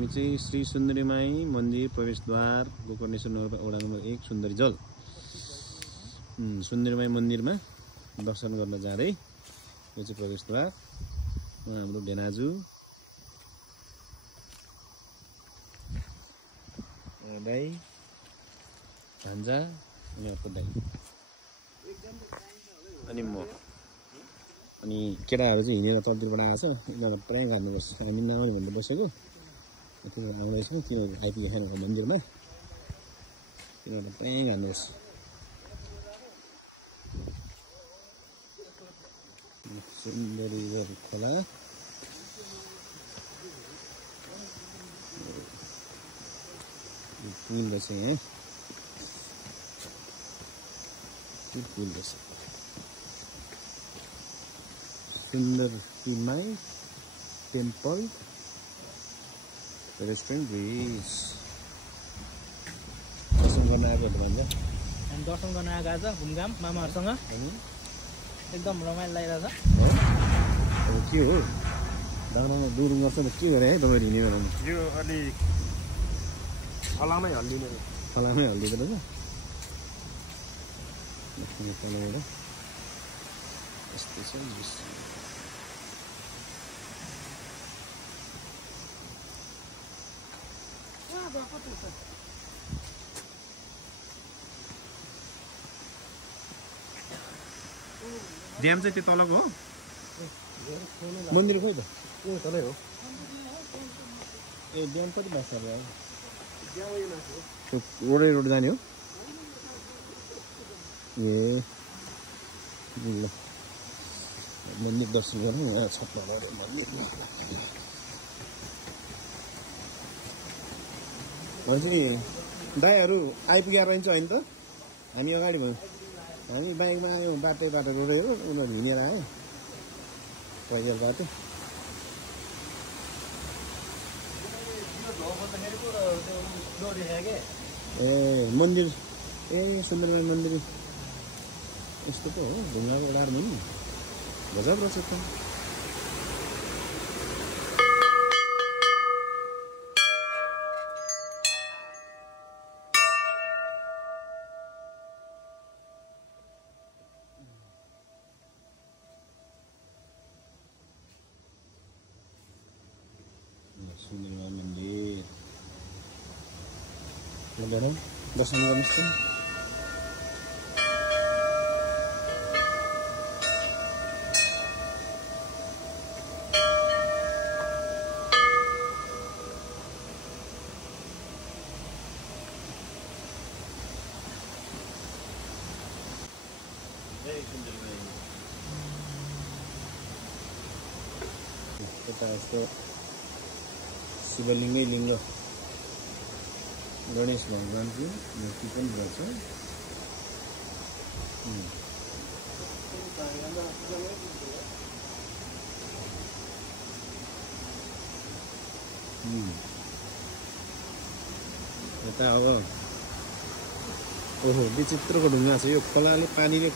हामी चाहिँ श्री सुन्दरीमाई मन्दिर प्रवेशद्वार गोकर्णेश्वर वडा नम्बर 1 सुन्दरी जल सुन्दरीमाई मन्दिरमा दर्शन गर्न जाँदै यो चाहिँ प्रवेशद्वार हाम्रो डेनाजु दाइ भान्जा अनि अर्को दाइ अनि म अनि केटाहरू चाहिँ हिँडेर तलतिरबाट आएको छ यिनीहरू प्राय गर्नुपर्छ हामी नआउने भनेर बसेको तिनीहरू आउँदैछौँ तिनीहरू आइपुगेको मन्दिरमा तिनीहरू प्राय गर्नुपर्छ सुन्दरी खोला पुल रहेछ यहाँ पुल रहेछ सुन्दरीमाई टेम्पल रेस्टुरेन्ट ब्रिज दर्शन गर्न आएको भन्छ हामी दर्शन गर्न आएको आज घुमघाम मामाहरूसँग एकदम रमाइलो लागिरहेछ अब के हो दानामा दुर गर्छ के गरे है तपाईँ हिँड्ने बेलामा यो अलि फलामै हल्लिने फलामै हल्लिँदो रहेछ फलाएर यस्तै छ ड्याम चाहिँ त्यो तलको हो मन्दिर खोइ त तलै हो ए ड्याम कति बाँच्छ रोडै रोड जाने हो ए ल मन्दिर दर्शन गरौँ यहाँ छप्पा मन्दिर भन्छ नि दाइहरू आइपुगेर रहन्छ होइन त हामी अगाडि भयो हामी बाइकमा आयौँ बाटो रोडै हो उनीहरू हिँडेर आयो पैदल बाटो ए मन्दिर ए सुन्दरमाई मन्दिर यस्तो पो हो ढुङ्गाको ओडारमा नि गजब रहेछ त सुन्दरमाई मन्दिर गरौँ दर्शन गर्नुहोस् त यता यस्तो शिवलिङ्गै लिङ्ग गणेश भगवानको मूर्ति पनि रहेछ यता अब ओहो विचित्रको ढुङ्गा छ यो खोलाले पानीले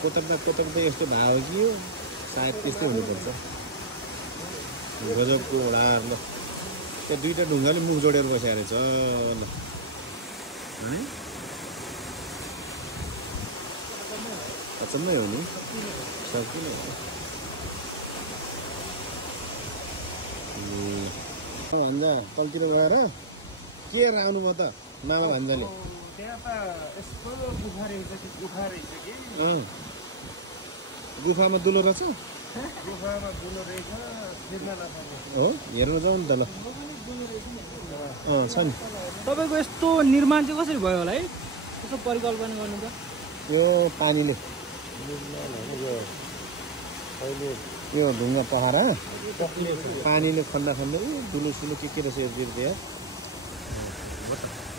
कोतक्दा यस्तो भाव कि यो सायद त्यस्तै हुनुपर्छ गजबको ओडार ल त्यहाँ दुईवटा ढुङ्गाले मुख जोडेर बसेको रहेछ ल है अचम्मै हो नि सकिने भान्जा तलतिर गएर के आउनु म त मामा भान्जाले गुफामा दुलो रहेछ हो हेर्नु जाउँ नि त ल छ नि तपाईँको यस्तो निर्माण चाहिँ कसरी भयो होला है कस्तो परिकल्पना गर्नु त यो पानीले यो ढुङ्गा पखारा पानीले खन्दा दुलो सुलो के रहेछ योतिर त्यहाँ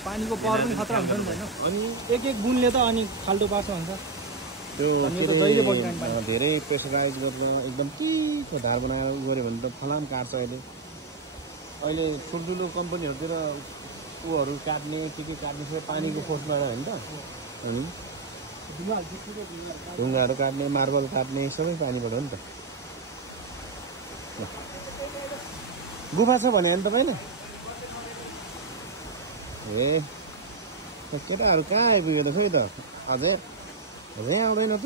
पानीको पावर पनि खतरा हुन्छ नि त होइन अनि एक बुनले त अनि खाल्टो पार्छ भन्छ त्यो धेरै प्रेसराइज गरेर एकदम तिखो धार बनाएर गऱ्यो भने त फलाम काट्छ अहिले ठुल्ठुलो कम्पनीहरूतिर ऊहरू काट्ने के काट्ने सबै पानीको फोर्सबाट होइन त अनि ढुङ्गाहरू काट्ने मार्बल काट्ने सबै पानीबाट हो नि त गुफा छ भने नि तपाईँले ए केटाहरू कहाँ आइपुग्यो त खोइ त अझै आउँदैन त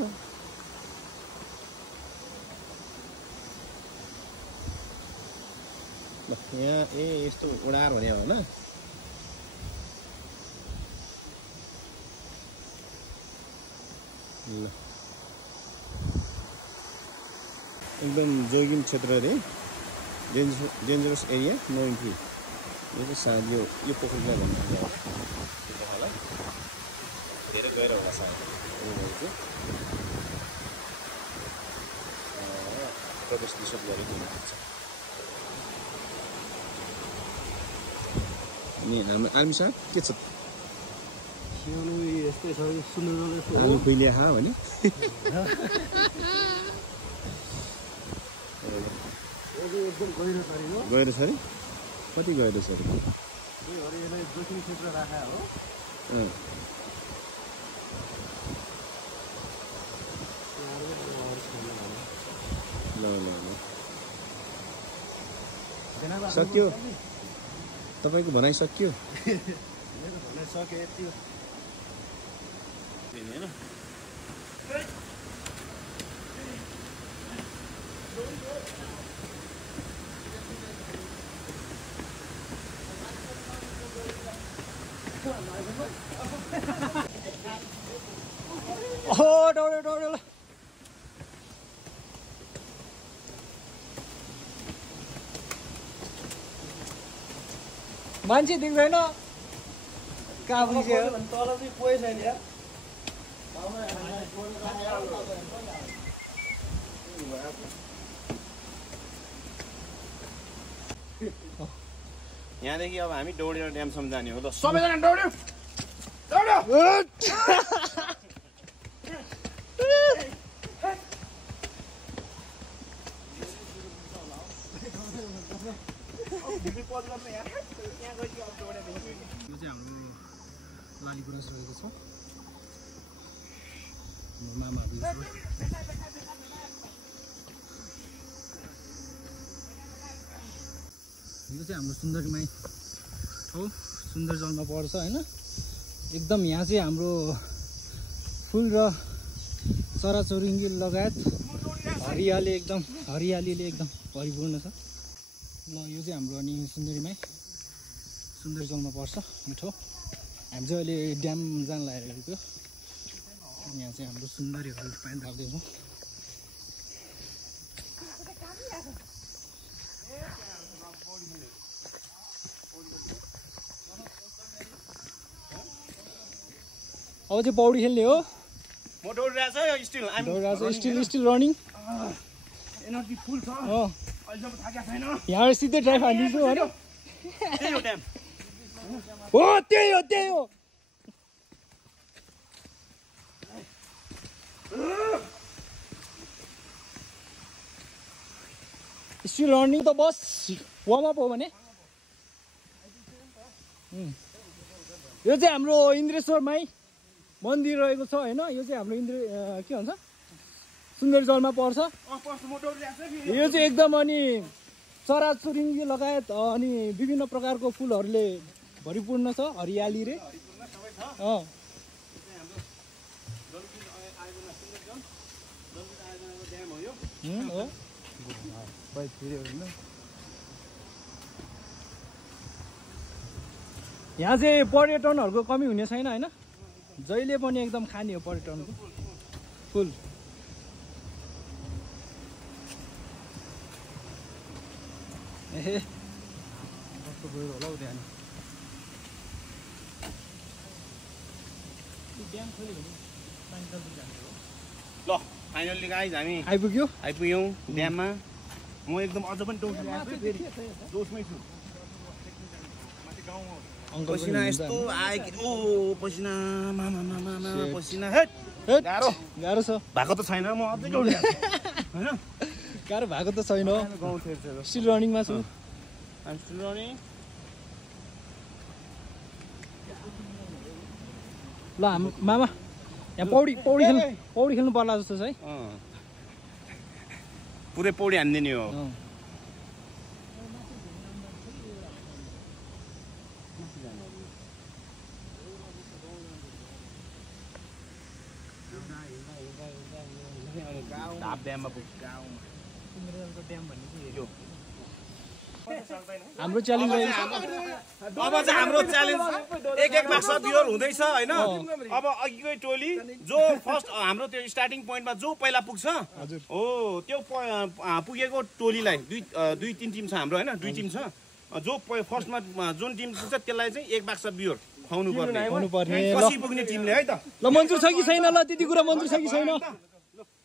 यहाँ ए यस्तो उडार भने हो ल एकदम जोगिम क्षेत्र अरे डेन्जरस एरिया नो इन्ट्री यो चाहिँ सायद यो पोखरीलाई भन्नुहुन्छ होला धेरै गएर होला सायद प्रवेश निषेध गरेको हुनुहुन्छ अनि हाम्रो आर्मी साहब के छ आलु खुइलिया खा भने गएर छ अरे कति गएर छ अरे जोखिम क्षेत्र राखा हो ल सक्यो तपाईँको भनाइ सक्यो सक्यो यति दौड्यो मान्छे देख्दैन कहाँ पुग्यो तल चाहिँ कोही छैन यार यहाँदेखि अब हामी दौडेर ड्यामसम्म जाने हो त सबैजना दौड्यो यो चाहिँ हाम्रो लालीगुराँस रहेको छ मामाहरू यो चाहिँ हाम्रो सुन्दरीमाई हो सुन्दर जलमा पर्छ होइन एकदम यहाँ चाहिँ हाम्रो फुल र चराचुरुङ्गी लगायत हरियालीले एकदम परिपूर्ण छ ल यो चाहिँ हाम्रो अनि सुन्दरीमाई सुन्दर जलमा पर्छ मिठो हामी चाहिँ अहिले ड्याम जान लागेको यहाँ चाहिँ हाम्रो सुन्दरीहरू पानी थाल्दैछौँ अब चाहिँ पौडी खेल्ने हो म दौडिरहेको छु स्टिल रनिङ एनर्जी फुल छ अहिलेसम्म थाकेको छैन यहाँ सिधै ड्राइभ हालिदिन्छु होइन त्यही हो ड्याम हो त्यही हो स्टिल रनिङ त बस वार्म अप हो भने यो चाहिँ हाम्रो इन्द्रेश्वरमाई मन्दिर रहेको छ होइन यो चाहिँ हाम्रो के भन्छ सुन्दर जलमा पर्छ यो चाहिँ एकदम अनि चराचुरुङ्गी लगायत अनि विभिन्न प्रकारको फुलहरूले भरिपूर्ण छ हरियाली रे यहाँ चाहिँ पर्यटनहरूको कमी हुने छैन होइन जहिले पनि एकदम खाने हो पर्यटनको फुल ए कस्तो गयो होला हौ त्यहाँ ल फाइनल्ली गाइज हामी आइपुग्यौँ ड्याममा म एकदम अझ पनि जोसमै छु पसिना यस्तो आयो कि ओ पसिना पसिना गाह्रो छ भएको त छैन म अझै दौडिरहेको छु होइन गाह्रो भएको त छैन स्टिल रनिङमा छु स्टिल रनिङ ल मामा यहाँ पौडी खेल्नु पर्ला जस्तो छ है पुरै पौडी हानिदिने हो ढाप ड्याममा पुग्छ हाम्रो च्यालेन्ज अब चाहिँ हाम्रो च्यालेन्ज एक मार्क्स बियर हुँदैछ हैन अब अघिकै टोली जो फर्स्ट हाम्रो त्यो स्टार्टिङ पोइन्टमा जो पहिला पुग्छ हो त्यो पुगेको टोलीलाई दुई तीन टिम छ हाम्रो हैन दुई टिम छ जो फर्स्टमा जुन टिम पुग्छ त्यसलाई चाहिँ एक बाक्स बियर खुवाउनु पर्ने पछि पुग्ने टिमले है त ल मन्जुर छ कि छैन ल त्यति कुरा मन्जुर छ कि छैन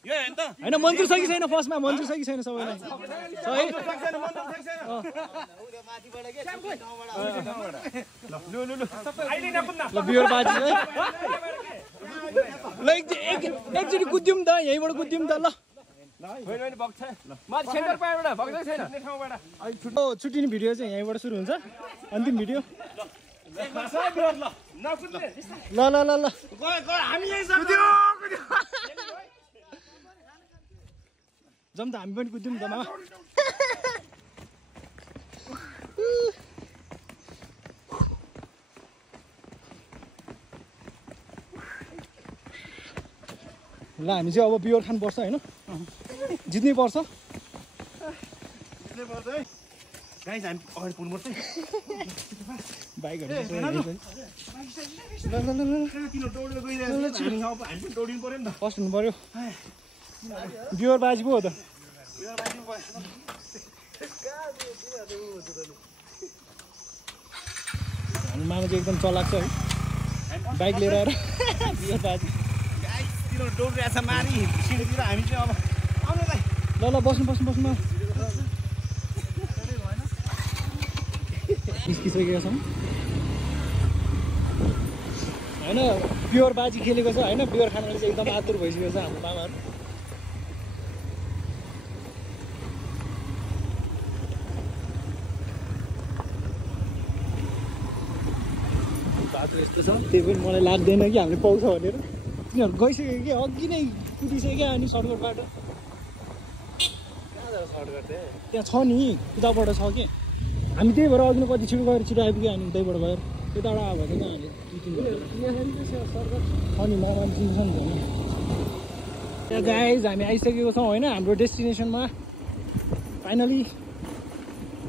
यो हैन त हैन मन्जुर छ कि छैन फर्स्टमा मन्जुर छ कि छैन सबैलाई सही ल बियर बाजी है ल एकचोटि कुद्यौँ त यहीँबाट कुद्यौँ त ल छुट्टिने भिडियो चाहिँ यहीँबाट सुरु हुन्छ अन्तिम भिडियो ल ल ल ल जाउँ त हामी पनि कुद्यौँ त मामा ल हामी चाहिँ अब बियर खानुपर्छ होइन जित्नै पर्छ गाइस हामी अगाडि पुग्नुपर्छ बाइकहरू फर्स्ट हुनु पर्यो बियर बाजी पो हो त हाम्रो मामा चाहिँ एकदम चलाक छ है बाइक लिएर आएर बियर बाजी दौडिरहेछ मारी सिँढीतिर हामी चाहिँ अब आउनुलाई ल ल बस्नु निस्किसकेका छौँ होइन प्योर बाजी खेलेको छ होइन प्योर खानाले चाहिँ एकदम आतुर भइसकेको छ हाम्रो मामाहरू बाटो यस्तो छ त्यही पनि मलाई लाग्दैन कि हामीले पाउँछ भनेर तिनीहरू गइसक्यो कि अघि नै कुदिसक्यो अनि सर्टकट बाटो त्यहाँ छ नि उताबाट छ कि हामी त्यही भएर अघि कति छिटो गएर छिटो आइपुग्यो अनि उतैबाट गएर त्यताबाट आयो भने हामीले छ नि मामा चिन्छ नि त त्यहाँ गाइज हामी आइसकेको छौँ होइन हाम्रो डेस्टिनेसनमा फाइनली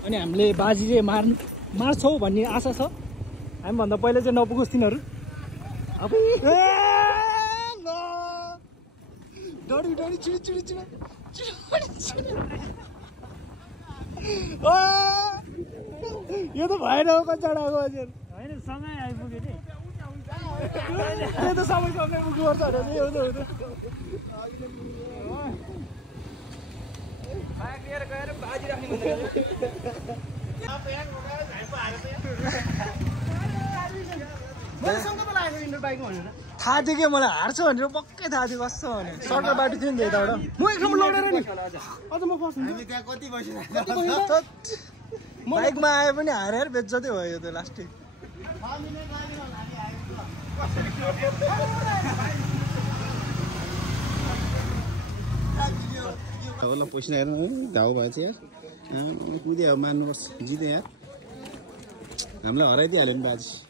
अनि हामीले बाजी चाहिँ मार्छौँ भन्ने आशा छ हामीभन्दा पहिला चाहिँ नपुगोस् तिनीहरू अब डढी छिटो यो त भएन हो कचाडाको हजुर होइन सँगै आइपुग्यो नि त्यो त सबै सँगै पुग्नुपर्छ भनेर चाहिँ एउटा थाहा थियो कि मलाई हार्छ भनेर पक्कै थाहा थियो कस्तो भने सर्टकट बाटो थियो नि त यताबाट म एक ठाउँमा लडेर नि अझ म फर्स्ट बाइकमा आए पनि हारेर बेच्चतै भयो त्यो लास्टै अब ल पैसा हेर्नु घाउ भएछ यार कुदे अब मान्नुपर्छ जिते यार हामीलाई हराइदिइहाल्यो नि बाजी